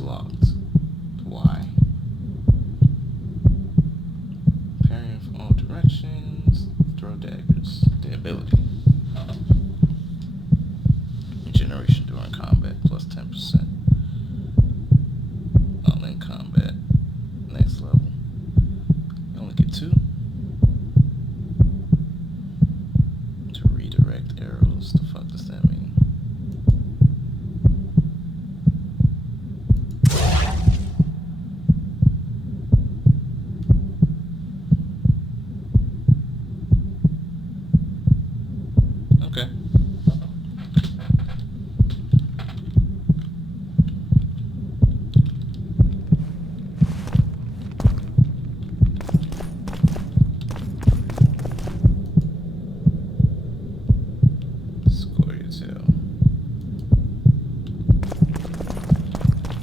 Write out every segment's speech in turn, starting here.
locked. Why? Parrying from all directions. Throw daggers. The ability. Regeneration during combat plus 10%. All in combat. Next level. You only get 2. To redirect arrows. The fuck does that mean? Okay. Score your tail.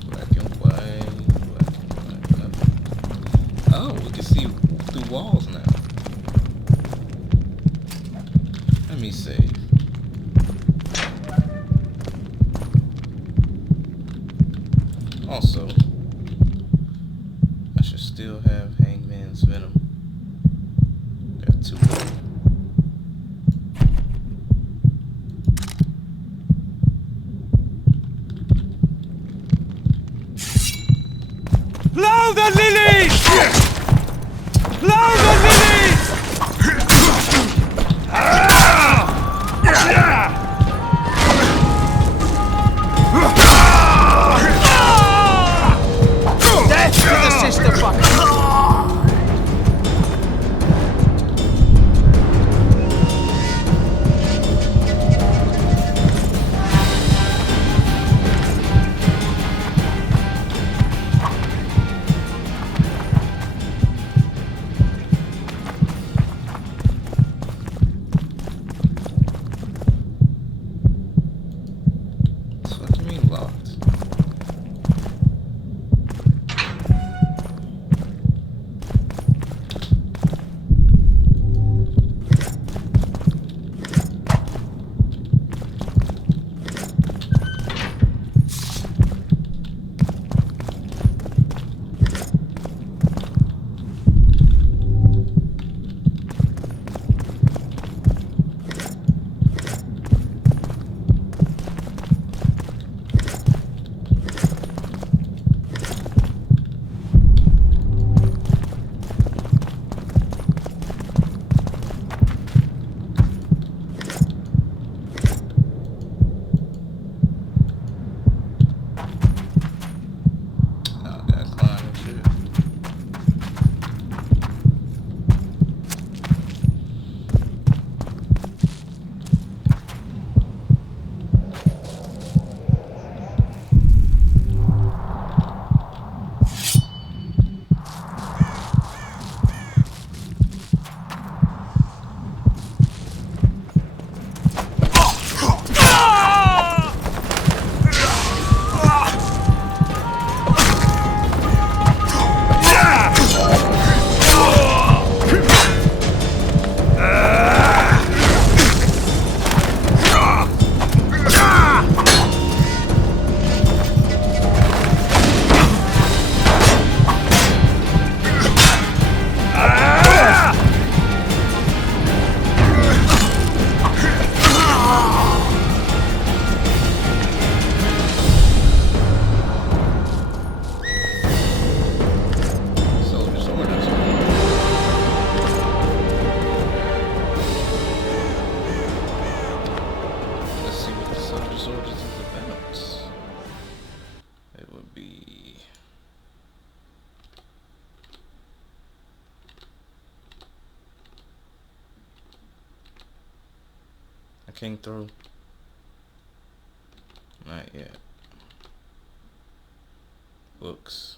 Black and white, black and white. Nothing. Oh, we can see through walls now. Let me save. Also, I should still have Hangman's Venom. Got 2 of them. Blow the lilies! Blow the lilies! Death to the sister fucker! What do you mean locked? Oh, I gotta climb and shit. Soldier's orders. Let's see what the soldier's orders is about. It would be I can't throw. Not yet. Books.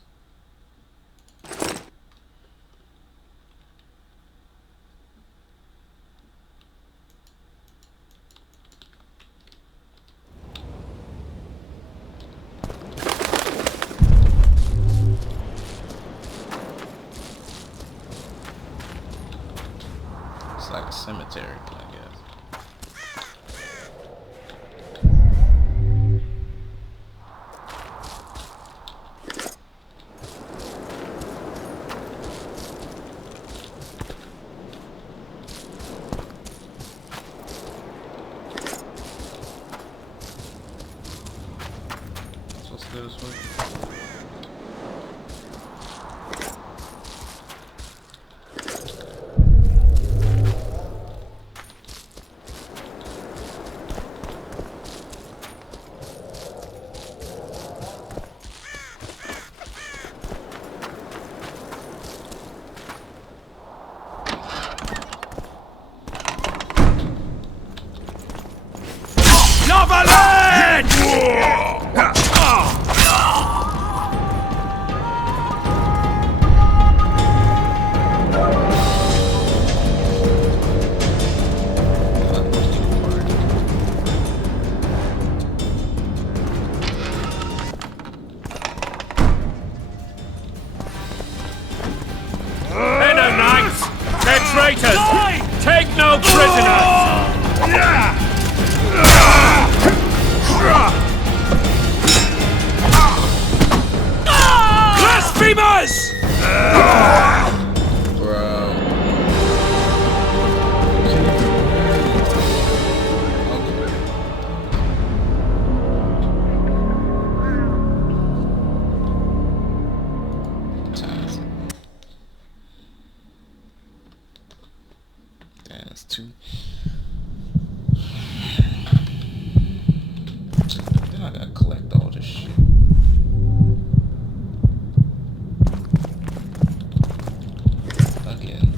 It's like a cemetery, I guess. Let's go this way. Traitors! Take no prisoners! Blasphemers! Then I gotta collect all this shit. Again.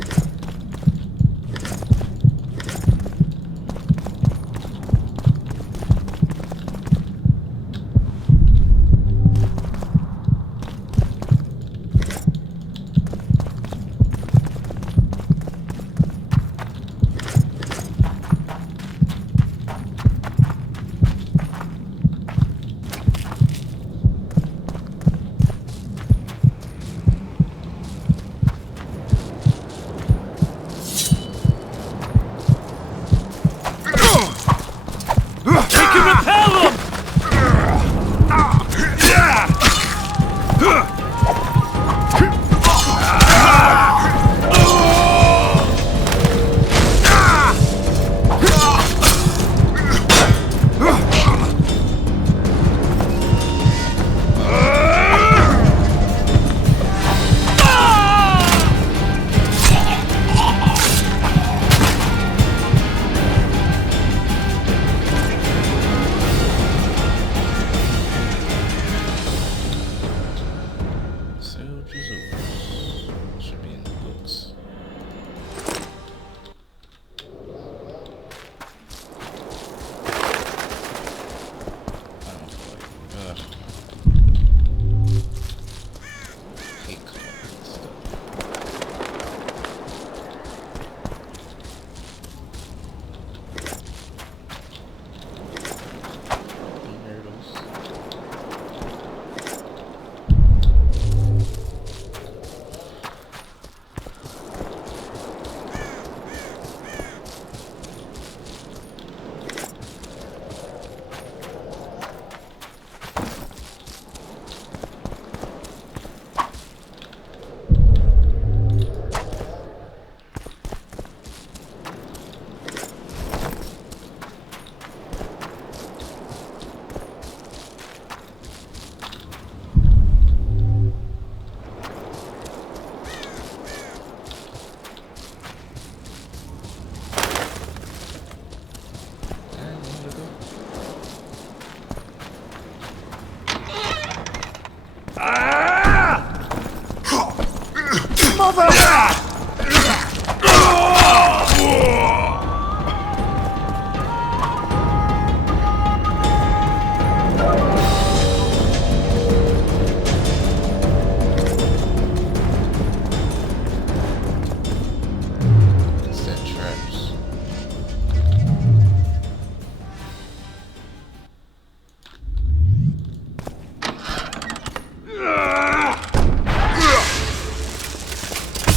Should be in the books. I don't feel like. Hate collecting stuff.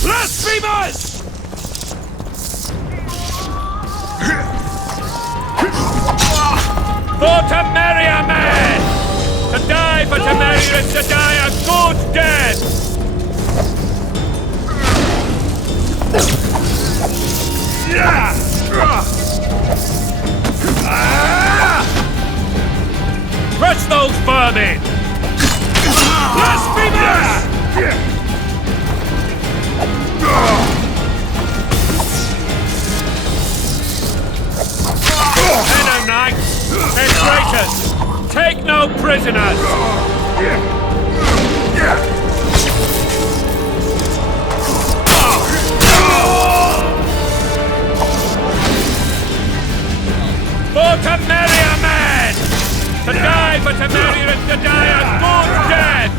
Blasphemers! For to marry a man! To die for to marry is to die a good death! Crush those vermin! Blasphemous! Hello, knights! They're traitors! Take no prisoners! For Temeria, man! To die for Temeria is to die a good death!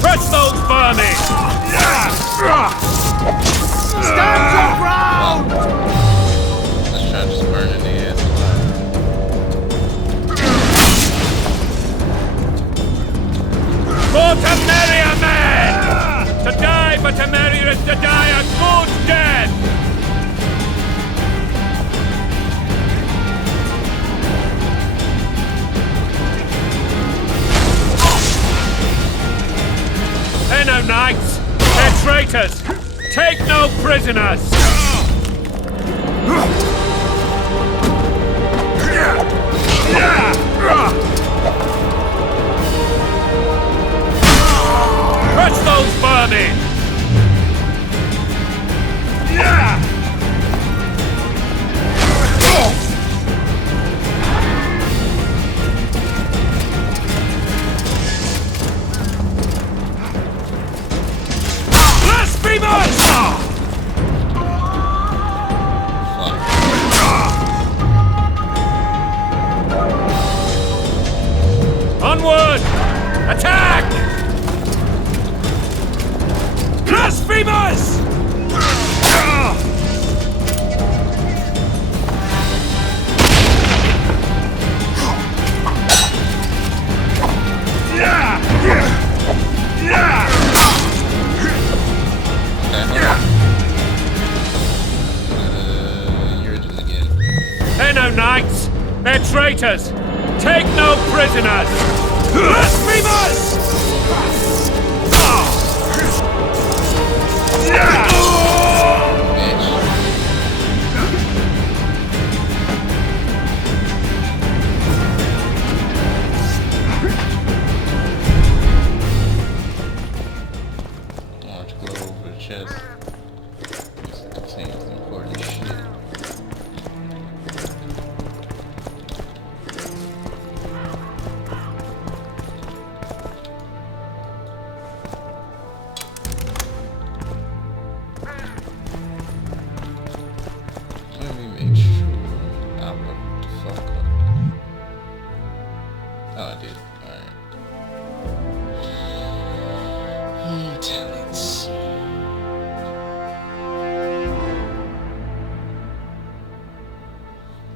Crush those vermin! Stand your ground! Let's try to just burn in the ass alive. For Temeria, man! To die for Temeria is to die a good death! They're no knights! They're traitors! Take no prisoners! Crush those vermin! Blasphemous! Onward! Attack! Blasphemous! Yours again. They're no knights! They're traitors! Take no prisoners! Blasphemous! Bitch. Orange glow over the chest. This contains important shit. Let me make sure I woke the fuck up. Oh, I did. Alright. Talents.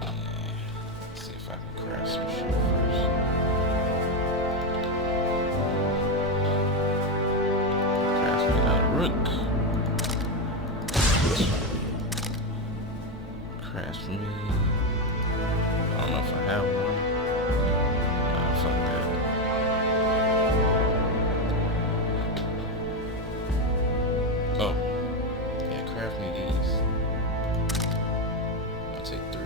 Let's see if I can craft some shit first. Craft me out of rook. Crash for me. I don't know if I have one. Nah, fuck that. Oh. Yeah, craft me these. I'll take 3.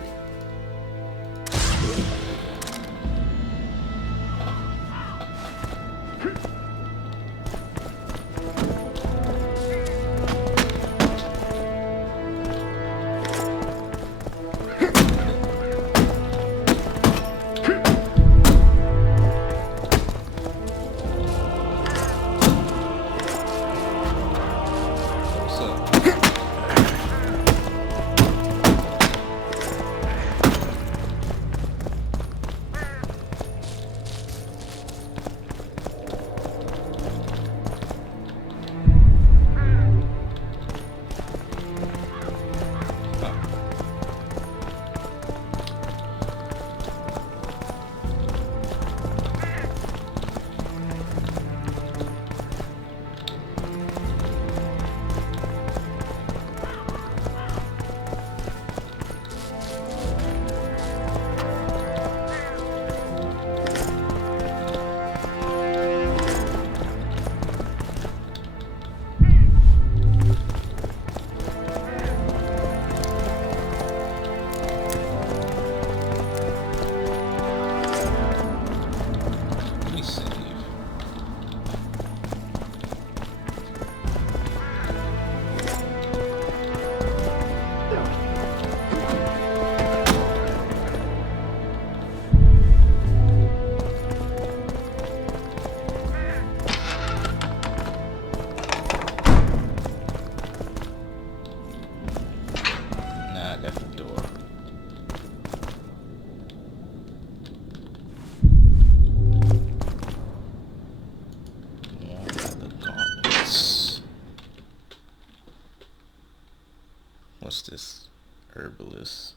What's this? Herbalist.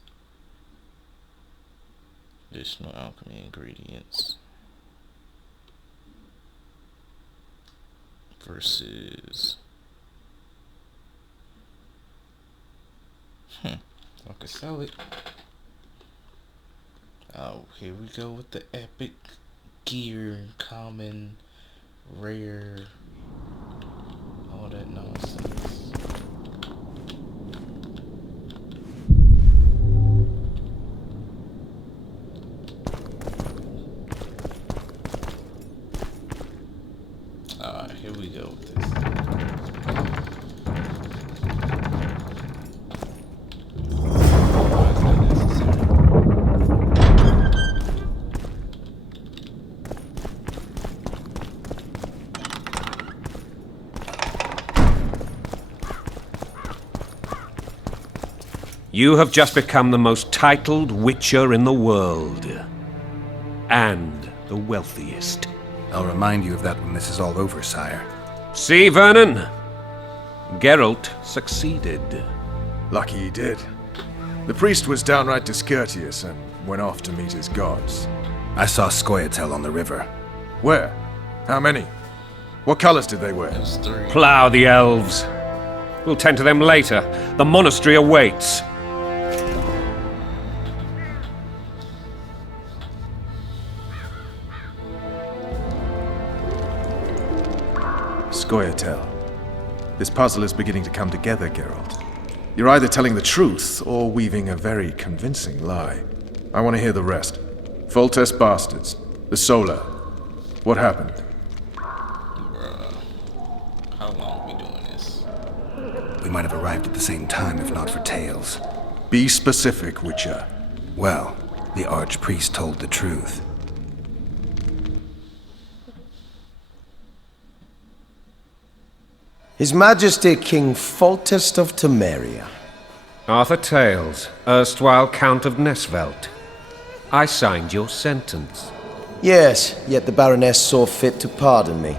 Additional alchemy ingredients. Versus. I could sell it. Oh, here we go with the epic gear, common, rare, all that nonsense. Here we go with this. Why is that necessary? You have just become the most titled witcher in the world. And the wealthiest. I'll remind you of that when this is all over, sire. See, Vernon? Geralt succeeded. Lucky he did. The priest was downright discourteous and went off to meet his gods. I saw Scoia'tael on the river. Where? How many? What colors did they wear? There's 3. Plough the elves. We'll tend to them later. The monastery awaits. Scoia'tael. This puzzle is beginning to come together, Geralt. You're either telling the truth or weaving a very convincing lie. I want to hear the rest. Foltest bastards. The Solar. What happened? Bruh. How long are we doing this? We might have arrived at the same time if not for Tales. Be specific, Witcher. Well, the archpriest told the truth. His Majesty King Foltest of Temeria. Arthur Tales, erstwhile Count of Nesvelt. I signed your sentence. Yes, yet the Baroness saw fit to pardon me.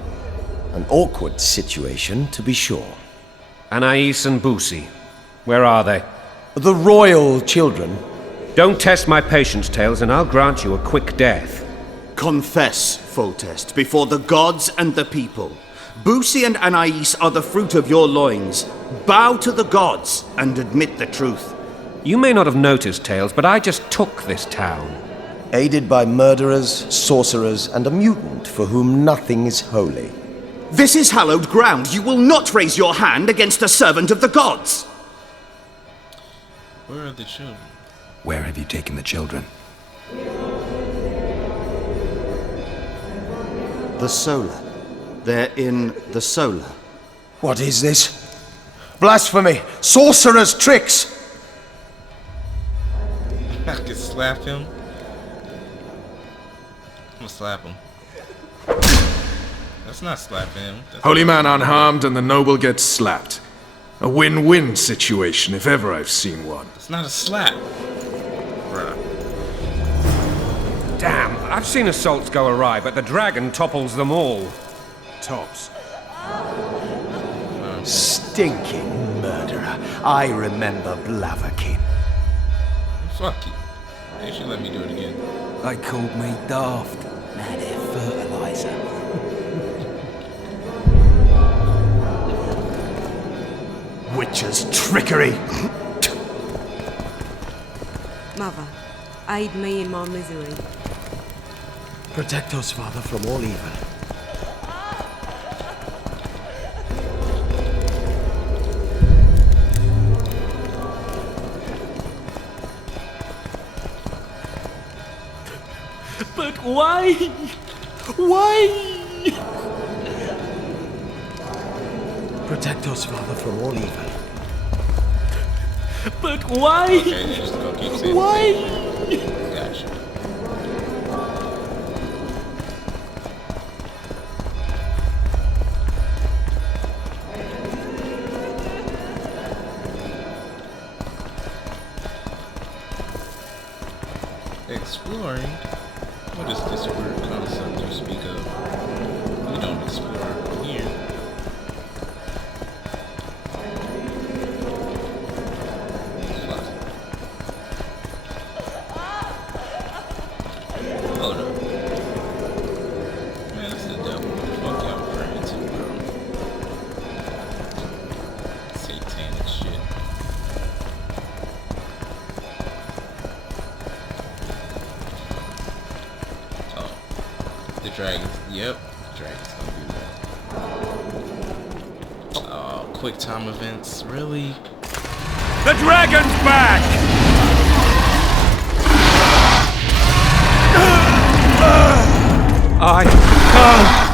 An awkward situation, to be sure. Anais and Boosie, where are they? The royal children. Don't test my patience, Tales, and I'll grant you a quick death. Confess, Foltest, before the gods and the people. Boosie and Anais are the fruit of your loins. Bow to the gods and admit the truth. You may not have noticed, Tales, but I just took this town. Aided by murderers, sorcerers, and a mutant for whom nothing is holy. This is hallowed ground. You will not raise your hand against a servant of the gods. Where are the children? Where have you taken the children? The Solar. They're in the Solar. What is this? Blasphemy! Sorcerer's tricks! I could slap him. I'm gonna slap him. That's not slapping him. That's Holy man unharmed and the noble gets slapped. A win-win situation, if ever I've seen one. It's not a slap. Bruh. Damn, I've seen assaults go awry, but the dragon topples them all. Tops. Stinking murderer. I remember Blaviken. Fuck you. They should let me do it again. They called me daft. Now they're fertilizer. Witcher's trickery. Mother, aid me in my misery. Protect us, Father, from all evil. But why? Why? Protect us, Father, from all evil. But why? Okay, they just gonna keep saying Why? the same thing. Gotcha. Exploring? What is this word concept you speak of? We don't explore here. Dragons. Yep. Dragons gonna do that. Oh, quick time events. Really? The dragon's back! I can't!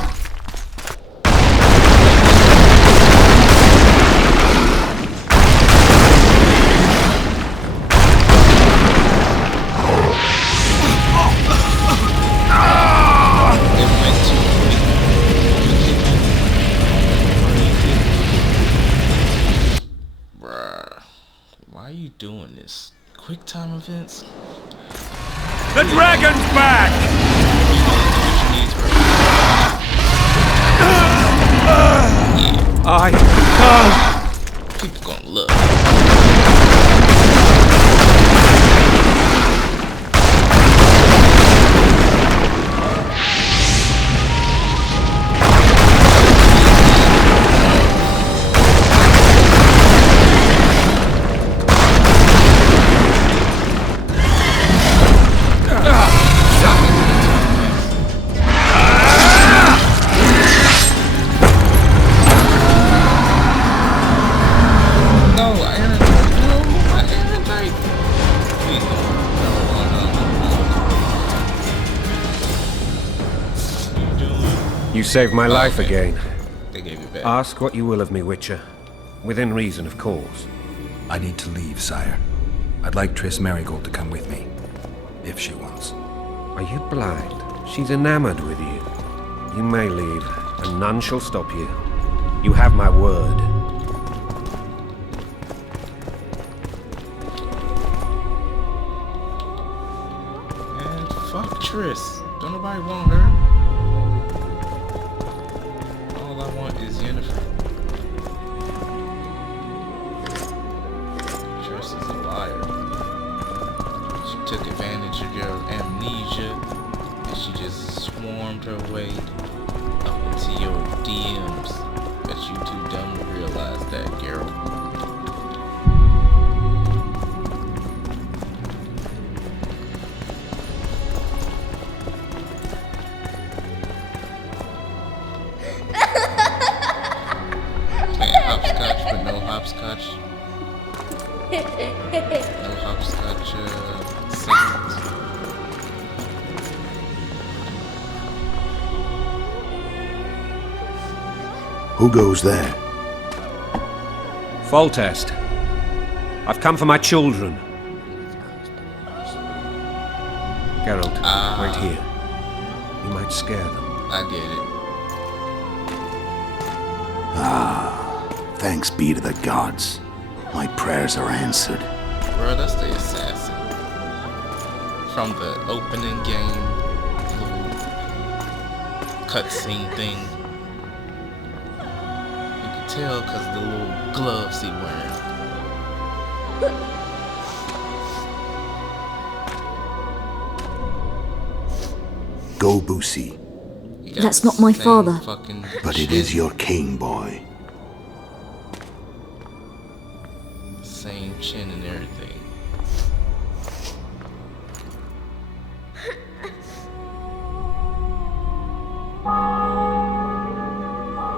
Why are you doing this? Quick time events? The dragon's back! I can't! People gonna look. You saved my life again. They gave you back. Ask what you will of me, Witcher. Within reason, of course. I need to leave, sire. I'd like Triss Merigold to come with me, if she wants. Are you blind? She's enamored with you. You may leave, and none shall stop you. You have my word. And fuck Triss. Don't nobody want her. All I want is Yennefer. Triss is a liar. She took advantage of your amnesia, and she just swarmed her way up into your DMs. Bet you too dumb to realize that, Geralt. Hopscotch, but no hopscotch. No hopscotch sounds. Who goes there? Foltest. I've come for my children. Geralt, wait here. You might scare them. I get it. Thanks be to the gods. My prayers are answered. Bro, that's the assassin. From the opening game, little cutscene thing. You can tell because the little gloves he wearing. Go, Boosie. He got That's the not my same father. fucking But it shit. is your king, boy. Same chin and everything.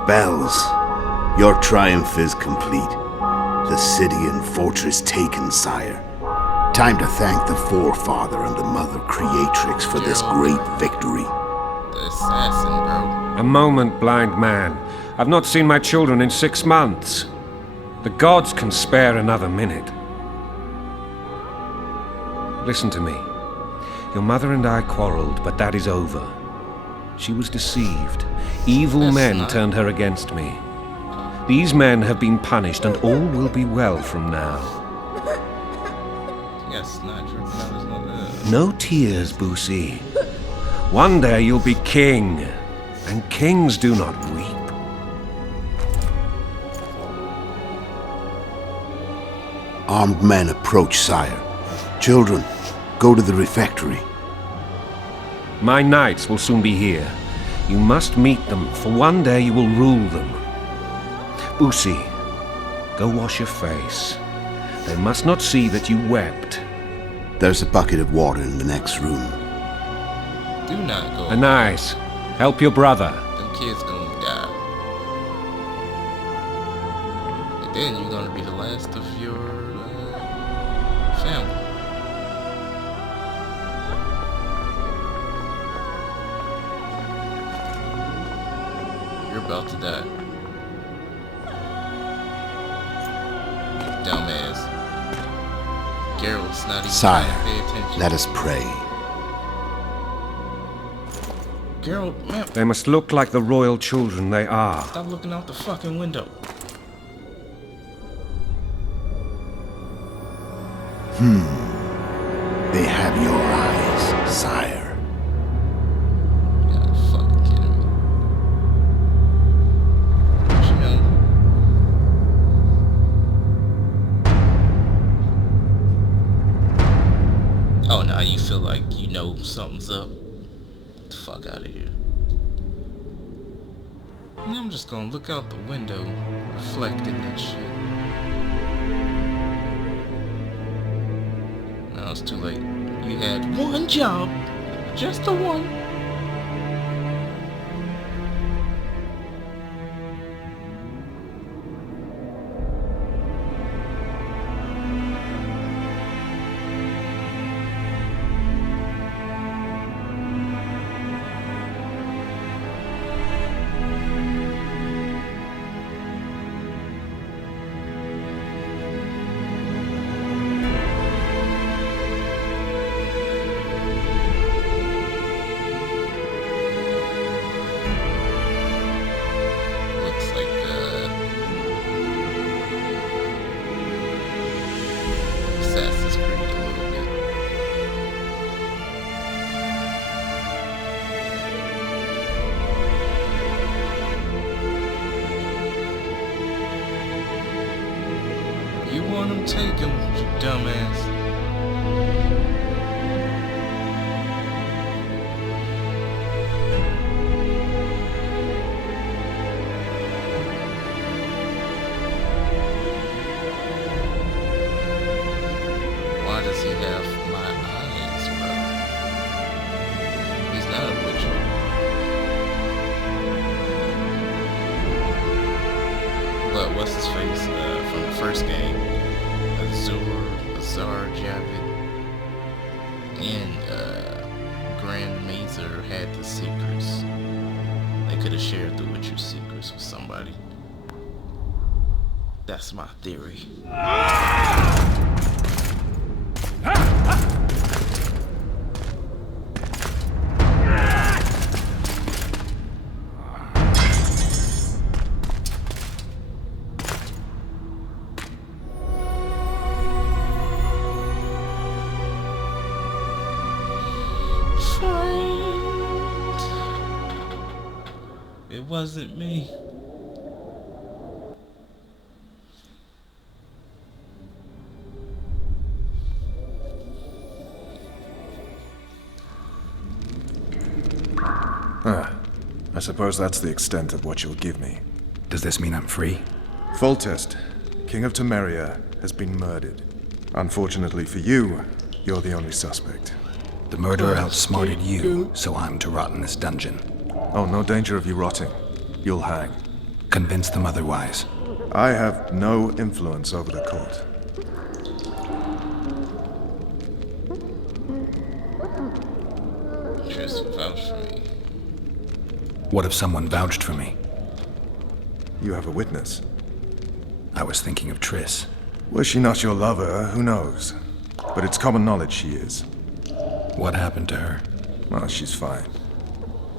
Bells, your triumph is complete. The city and fortress taken, sire. Time to thank the forefather and the mother creatrix for this great victory. The assassin, bro. A moment, blind man. I've not seen my children in 6 months. The gods can spare another minute. Listen to me. Your mother and I quarreled, but that is over. She was deceived. Evil That's men not- turned her against me. These men have been punished, and all will be well from now. Yes, not true. No, there's no good. No tears, Boosie. One day you'll be king, and kings do not weep. Armed men approach, sire. Children, go to the refectory. My knights will soon be here. You must meet them, for one day you will rule them. Boosie, go wash your face. They must not see that you wept. There's a bucket of water in the next room. Do not go. Nice. Help your brother. Them kids gonna die. And then you're gonna be the last of your family. You're about to die. You dumbass. Geralt's not even trying to pay Sire, attention. let us pray. Geralt, man, They must look like the royal children they are. stop looking out the fucking window. They have your eyes, sire. You gotta fucking kidding me. What you know? Oh, now you feel like you know something's up. Get the fuck out of here. And I'm just gonna look out the window, reflecting that shit. Now it's too late. You had one job, just the one. Looks like Assassin's Creed a little bit. You want him, take him, you dumbass. Why does he have my eyes, bro? He's not a witcher. But what's his face from the first game? Azar Javed, and Grand Mazer had the secrets. They could have shared the Witcher secrets with somebody. That's my theory. It wasn't me. I suppose that's the extent of what you'll give me. Does this mean I'm free? Foltest, King of Temeria, has been murdered. Unfortunately for you, you're the only suspect. The murderer outsmarted you, so I'm to rot in this dungeon. Oh, no danger of you rotting. You'll hang. Convince them otherwise. I have no influence over the court. Tris vouched for me. What if someone vouched for me? You have a witness. I was thinking of Triss. Was she not your lover? Who knows? But it's common knowledge she is. What happened to her? Well, she's fine.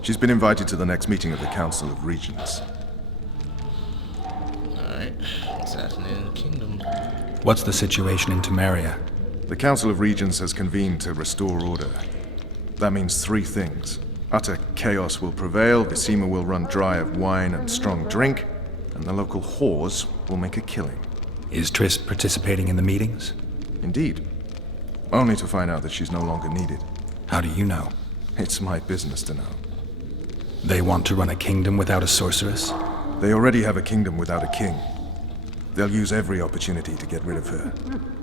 She's been invited to the next meeting of the Council of Regents. Alright, what's happening in the kingdom? What's the situation in Temeria? The Council of Regents has convened to restore order. That means three things. Utter chaos will prevail, Visima will run dry of wine and strong drink, and the local whores will make a killing. Is Triss participating in the meetings? Indeed. Only to find out that she's no longer needed. How do you know? It's my business to know. They want to run a kingdom without a sorceress? They already have a kingdom without a king. They'll use every opportunity to get rid of her.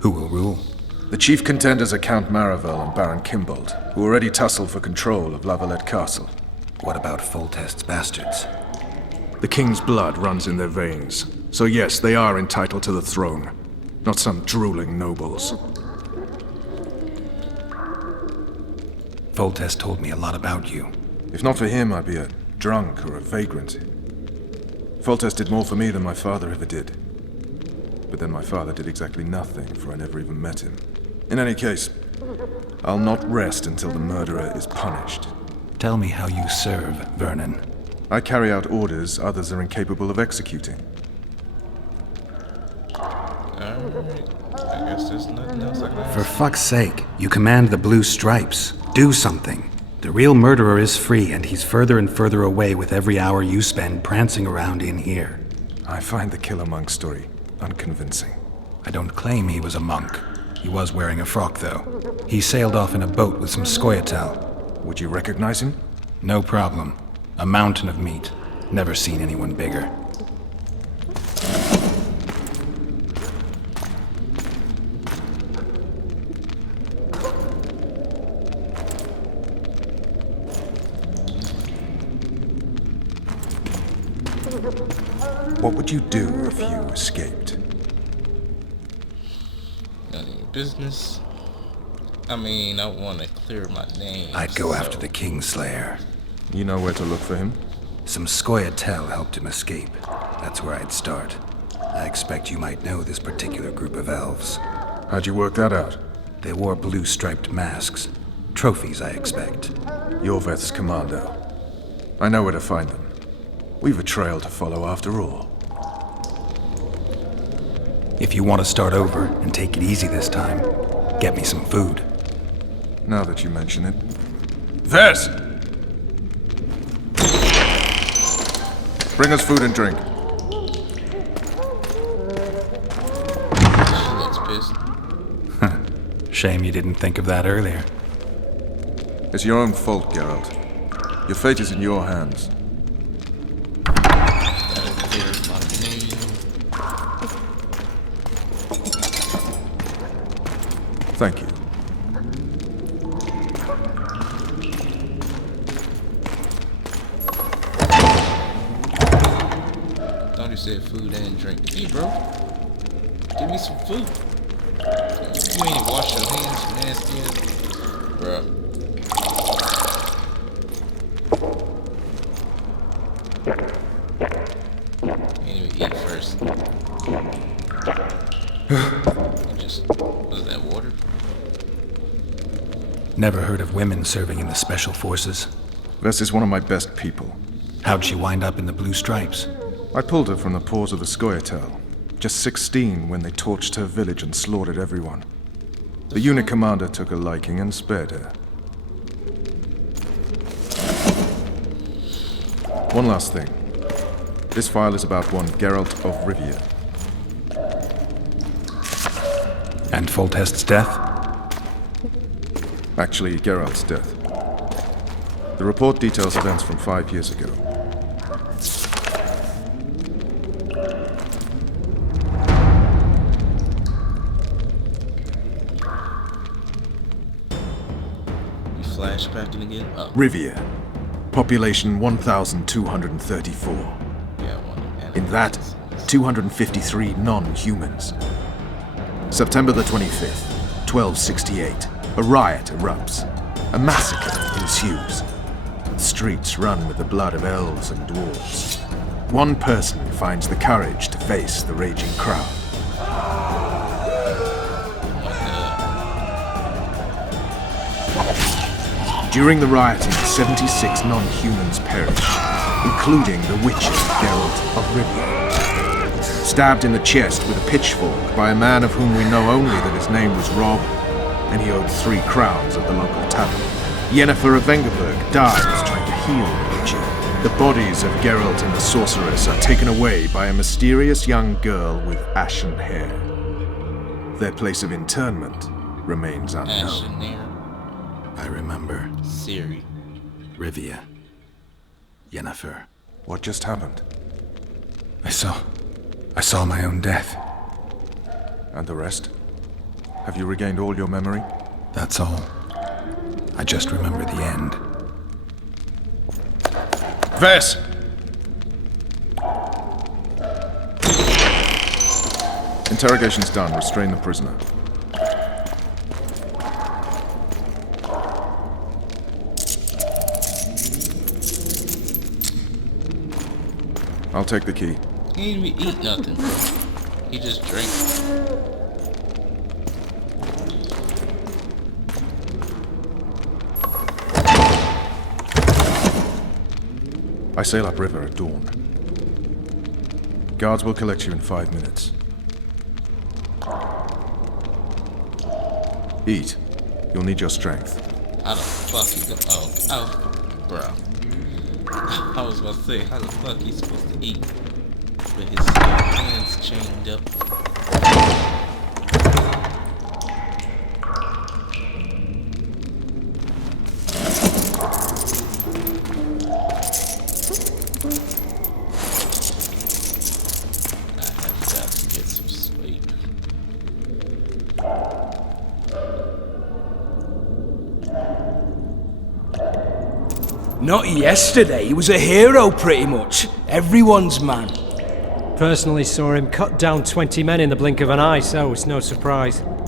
Who will rule? The chief contenders are Count Maravel and Baron Kimbold, who already tussle for control of Lavalette Castle. What about Foltest's bastards? The king's blood runs in their veins. So yes, they are entitled to the throne. Not some drooling nobles. Foltest told me a lot about you. If not for him, I'd be a drunk or a vagrant. Foltest did more for me than my father ever did. But then my father did exactly nothing, for I never even met him. In any case, I'll not rest until the murderer is punished. Tell me how you serve, Vernon. I carry out orders others are incapable of executing. Alright. I guess there's nothing else I can ask. For fuck's sake, you command the Blue Stripes. Do something. The real murderer is free, and he's further and further away with every hour you spend prancing around in here. I find the Killer Monk story unconvincing. I don't claim he was a monk. He was wearing a frock, though. He sailed off in a boat with some Scoia'tael. Would you recognize him? No problem. A mountain of meat. Never seen anyone bigger. What would you do if you escaped? None of your business. I mean, I want to clear my name. I'd go after the Kingslayer. You know where to look for him? Some Scoia'tael helped him escape. That's where I'd start. I expect you might know this particular group of elves. How'd you work that out? They wore blue-striped masks. Trophies, I expect. Yorveth's commando. I know where to find them. We've a trail to follow after all. If you want to start over and take it easy this time, get me some food. Now that you mention it. Vez! Bring us food and drink. She looks pissed. Shame you didn't think of that earlier. It's your own fault, Geralt. Your fate is in your hands. That'll clear my name. Thank you. Thought you said food and drink. Hey, bro. Give me some food. You ain't wash your hands, you nasty ass. Bro. You ain't even eat first. You just, was that water? Never heard of women serving in the Special Forces. Vess is one of my best people. How'd she wind up in the Blue Stripes? I pulled her from the paws of the Scoia'tael. Just 16 when they torched her village and slaughtered everyone. The unit commander took a liking and spared her. One last thing. This file is about one Geralt of Rivia. And Foltest's death? Actually, Geralt's death. The report details events from 5 years ago. You flashbacking again? Oh, Rivia. Population 1,234. yeah, one. In that, 253 non-humans. September the 25th, 1268. A riot erupts. A massacre ensues. The streets run with the blood of elves and dwarves. One person finds the courage to face the raging crowd. During the rioting, 76 non-humans perish, including the witcher Geralt of Rivia. Stabbed in the chest with a pitchfork by a man of whom we know only that his name was Rob, and he owed 3 crowns at the local tavern. Yennefer of Vengerberg dies trying to heal the witcher. The bodies of Geralt and the sorceress are taken away by a mysterious young girl with ashen hair. Their place of internment remains unknown. Ashen I remember. Siri. Rivia. Yennefer. What just happened? I saw my own death. And the rest? Have you regained all your memory? That's all. I just remember the end. Confess! Interrogation's done. Restrain the prisoner. I'll take the key. He didn't even eat nothing, bro. He just drank. I sail upriver at dawn. Guards will collect you in 5 minutes. Eat. You'll need your strength. How the fuck he go? Oh, bro. I was about to say, how the fuck he supposed to eat with his hands chained up? I have got to get some sleep. Not yesterday, he was a hero pretty much. Everyone's man. Personally saw him cut down 20 men in the blink of an eye, so it's no surprise.